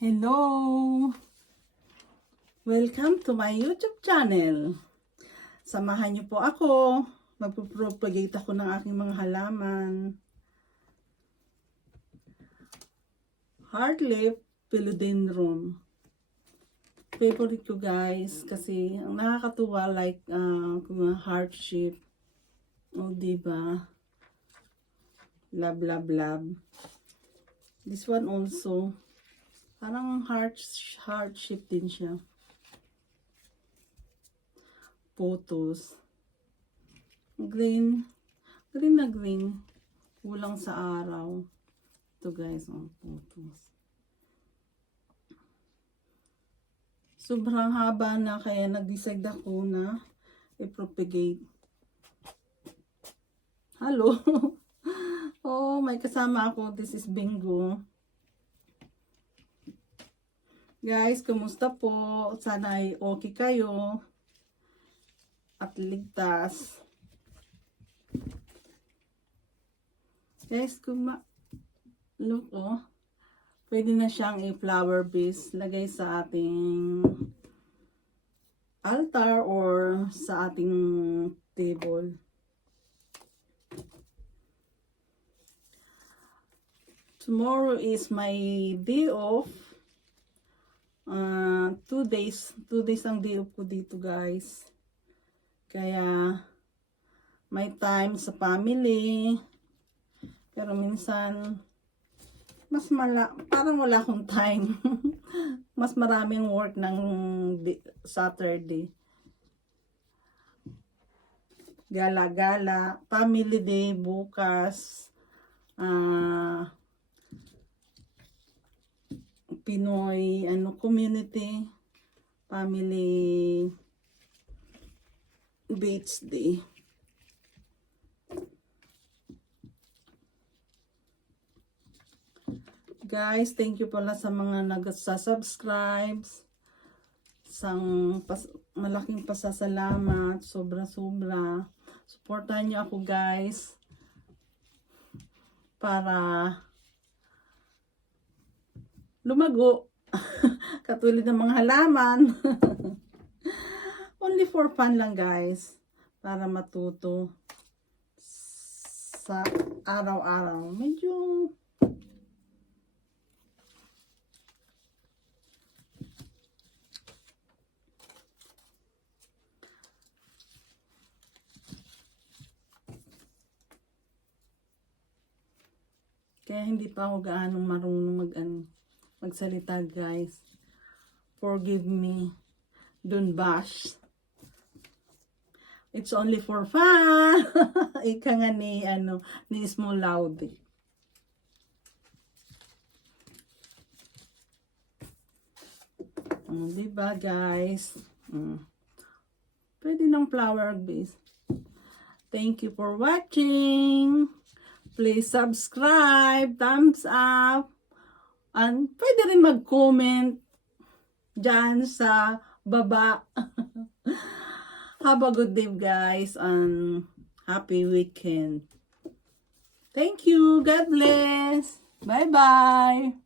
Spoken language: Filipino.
Hello! Welcome to my YouTube channel. Samahan niyo po ako. Magpo-propagate ako ng aking mga halaman. Heartleaf Philodendron. Favorite ko guys kasi ang nakakatuwa like heart shape. O diba? Love, love, love. This one also. Parang heart shape din siya. Photos. Green. Green na green. Kulang sa araw. Ito guys, photos. Sobrang haba na kaya nag-decide ako na i-propagate. Hello. Oh, may kasama ako. This is Bingo. Guys, kumusta po? Sana ay okay kayo at ligtas. Guys, look oh. Pwede na siyang i-flower vase. Lagay sa ating altar or sa ating table. Tomorrow is my day off. 2 days ang day off ko dito guys. Kaya may time sa family. Pero minsan parang wala akong time. Mas maraming work ng Saturday. Gala-gala, family day bukas. Pinoy community family beach day. Guys, thank you pala sa mga nag-subscribe. Malaking pasasalamat, sobra-sobra. Supportahan niyo ako guys para lumago. Katulad ng mga halaman. Only for fun lang guys. Para matuto sa araw-araw. Medyo kaya hindi pa ako gaano marunong magsalita guys. Forgive me. Don't bash. It's only for fun. Ika nga ni Small Loud. Diba guys? Pwede ng flower base. Thank you for watching. Please subscribe, thumbs up. And pwede rin mag-comment dyan sa baba. Have a good day guys and happy weekend. Thank you. God bless. Bye-bye.